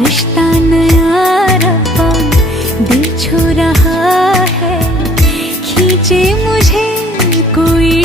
रिश्ता नया रब्बा दिल छू रहा है, खींचे मुझे कोई